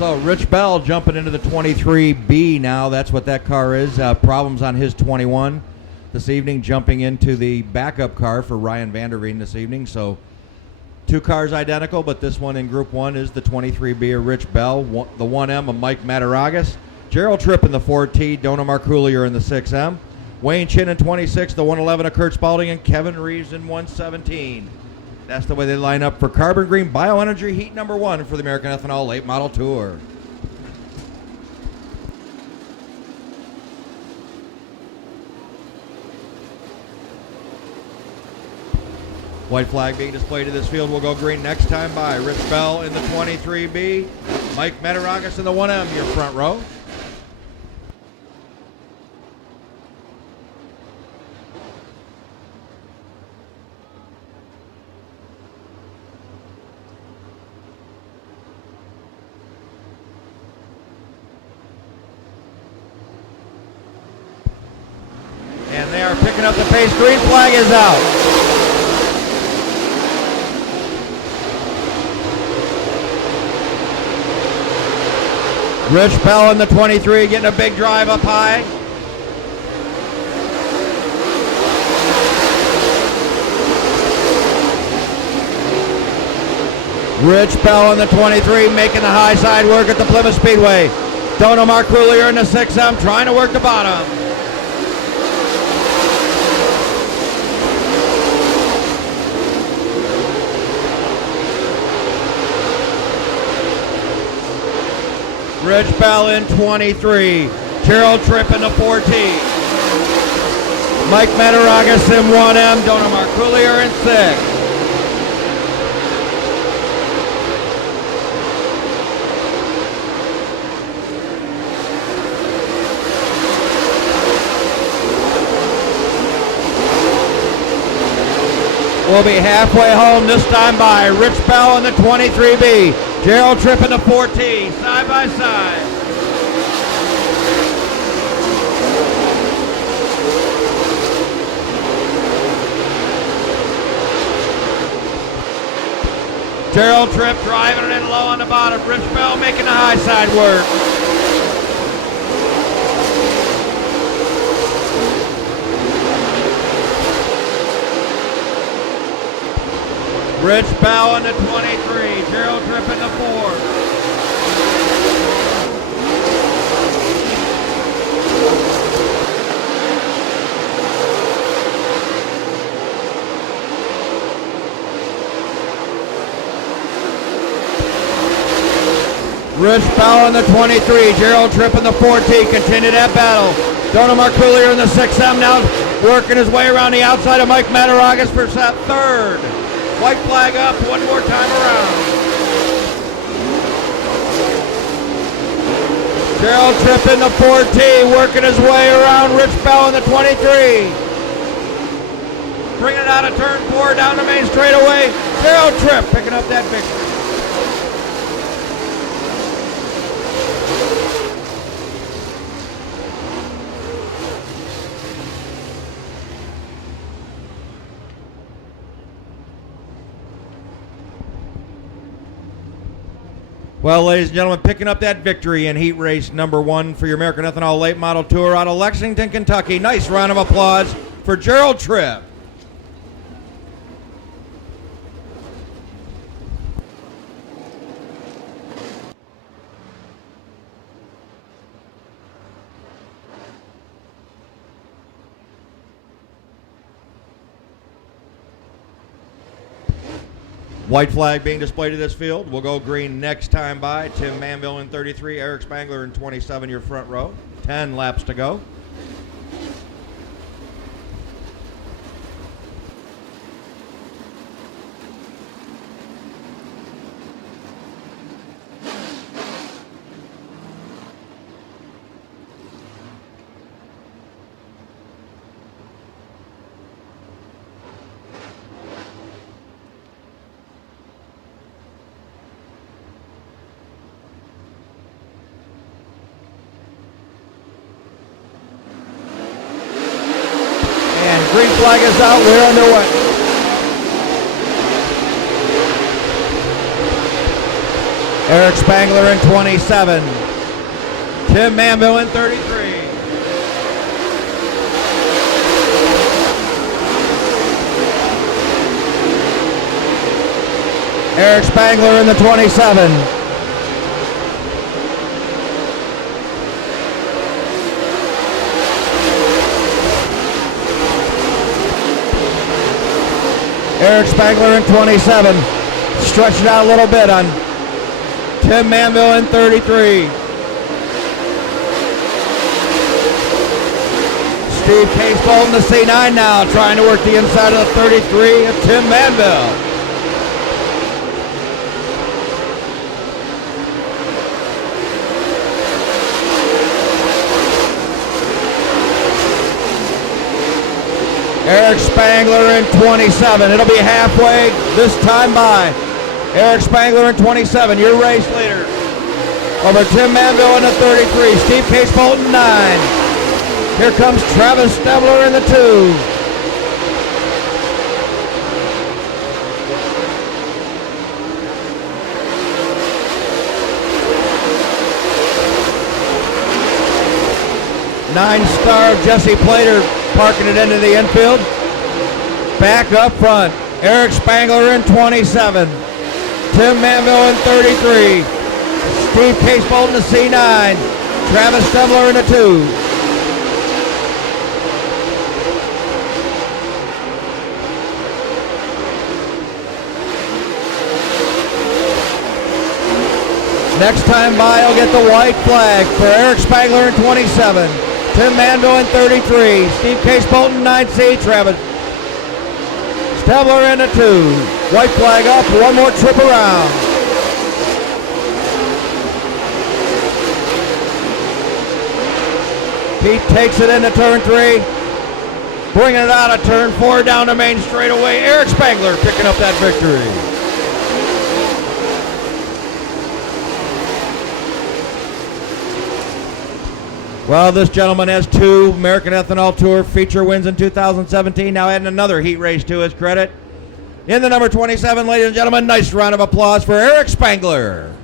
So Rich Bell jumping into the 23B now. That's what that car is. Problems on his 21 this evening, jumping into the backup car for Ryan Vanderveen this evening. So two cars identical, but this one in Group 1 is the 23B of Rich Bell, the 1M of Mike Mataragas, Gerald Tripp in the 4T, Dona Marcoolier in the 6M, Wayne Chin in 26, the 111 of Kurt Spalding, and Kevin Reeves in 117. That's the way they line up for Carbon Green Bioenergy Heat number 1 for the American Ethanol Late Model Tour. White flag being displayed to this field will go green next time by. Rich Bell in the 23B, Mike Mataragas in the 1M, your front row. And they are picking up the pace. Green flag is out. Rich Bell in the 23 getting a big drive up high. Rich Bell in the 23 making the high side work at the Plymouth Speedway. Dona Marcoolier in the 6M trying to work the bottom. Rich Bell in 23. Gerald Tripp in the 4T. Mike Mataragas in 1M. Dona Marcoolier in 6. We'll be halfway home this time by. Rich Bell in the 23B. Gerald Tripp in the 4T, side by side. Gerald Tripp driving it in low on the bottom. Rich Bell making the high side work. Rich Bell in the 23, Gerald Tripp in the 4. Rich Bell in the 23, Gerald Tripp in the 4T, continue that battle. Dona Marcoolier in the 6M now working his way around the outside of Mike Mataragas for third. White flag up one more time around. Gerald Tripp in the 4T working his way around Rich Bell in the 23. Bringing it out of turn 4 down the main straightaway. Gerald Tripp picking up that victory. Well, ladies and gentlemen, picking up that victory in heat race number 1 for your American Ethanol Late Model Tour out of Lexington, Kentucky. Nice round of applause for Gerald Tripp. White flag being displayed to this field. We'll go green next time by. Tim Manville in 33, Eric Spangler in 27, your front row. 10 laps to go. Green flag is out. We're underway. Eric Spangler in 27. Tim Manville in 33. Eric Spangler in the 27. Eric Spangler in 27. Stretch it out a little bit on Tim Manville in 33. Steve Case Bolton to C9 now, trying to work the inside of the 33 of Tim Manville. Eric Spangler in 27. It'll be halfway this time by. Eric Spangler in 27, your race leader. Over Tim Manville in the 33. Steve Case Bolton 9. Here comes Travis Stebler in the 2. Nine-star Jesse Plater parking it into the infield. Back up front, Eric Spangler in 27. Tim Manville in 33. Steve Case Bolton to C9. Travis Stebler in the 2. Next time by, I'll get the white flag for Eric Spangler in 27. Tim Manville in 33. Steve Case Bolton 9C. Travis Stebler in the 2. White flag up. One more trip around. Pete takes it into turn 3. Bringing it out of turn 4 down the main straightaway. Eric Spangler picking up that victory. Well, this gentleman has 2 American Ethanol Tour feature wins in 2017. Now adding another heat race to his credit. In the number 27, ladies and gentlemen, nice round of applause for Eric Spangler.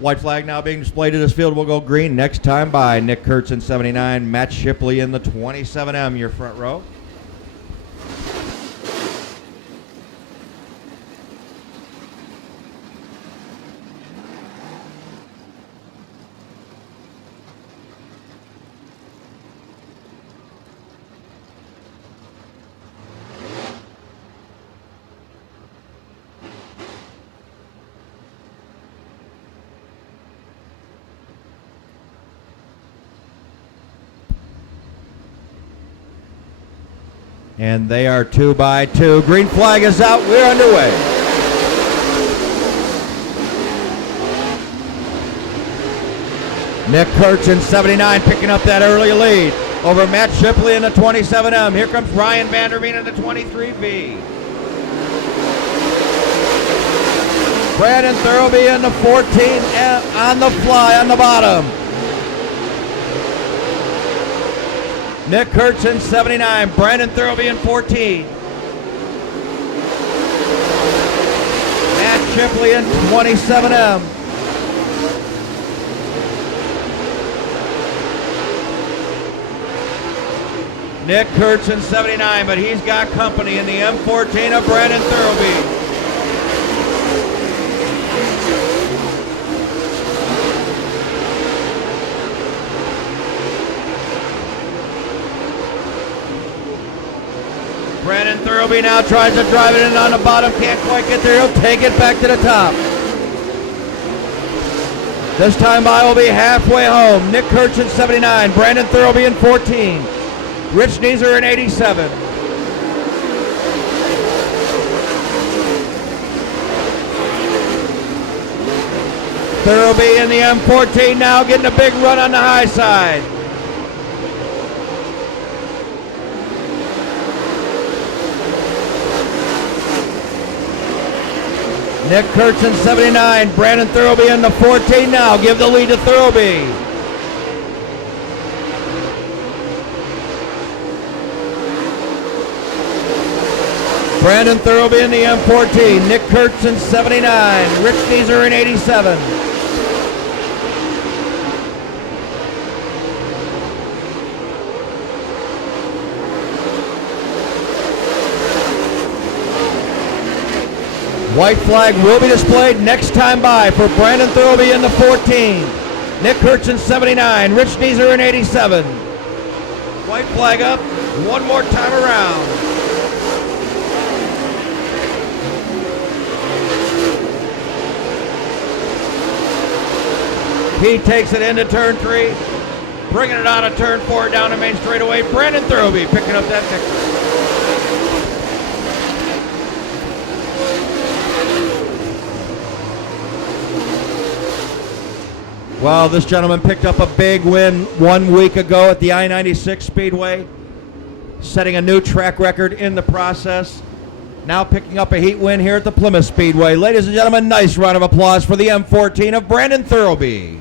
White flag now being displayed in this field will go green. Next time by Nick Kurtz in 79, Matt Shipley in the 27M, your front row. And they are 2 by 2. Green flag is out. We're underway. Nick Kurtz in 79 picking up that early lead over Matt Shipley in the 27M. Here comes Ryan Vanderveen in the 23V. Brandon Thurlby in the 14 on the fly on the bottom. Nick Kurtz in 79, Brandon Thurlby in 14. Matt Shipley in 27M. Nick Kurtz in 79, but he's got company in the M14 of Brandon Thurlby. Brandon Thurlby now tries to drive it in on the bottom, can't quite get there. He'll take it back to the top. This time by will be halfway home. Nick Kurtz in 79, Brandon Thurlby in 14, Rich Neeser in 87. Thurlby in the M14 now getting a big run on the high side. Nick Kurtz in 79. Brandon Thurlby in the 14 now. Give the lead to Thurlby. Brandon Thurlby in the M14. Nick Kurtz in 79. Rich Deezer in 87. White flag will be displayed next time by for Brandon Thurlby in the 14. Nick Kurtz in 79. Rich Deezer in 87. White flag up one more time around. He takes it into turn 3, bringing it out of turn 4 down the main straightaway. Brandon Thurlby picking up that victory. Well, this gentleman picked up a big win 1 week ago at the I-96 Speedway, setting a new track record in the process. Now picking up a heat win here at the Plymouth Speedway. Ladies and gentlemen, nice round of applause for the M14 of Brandon Thurlby.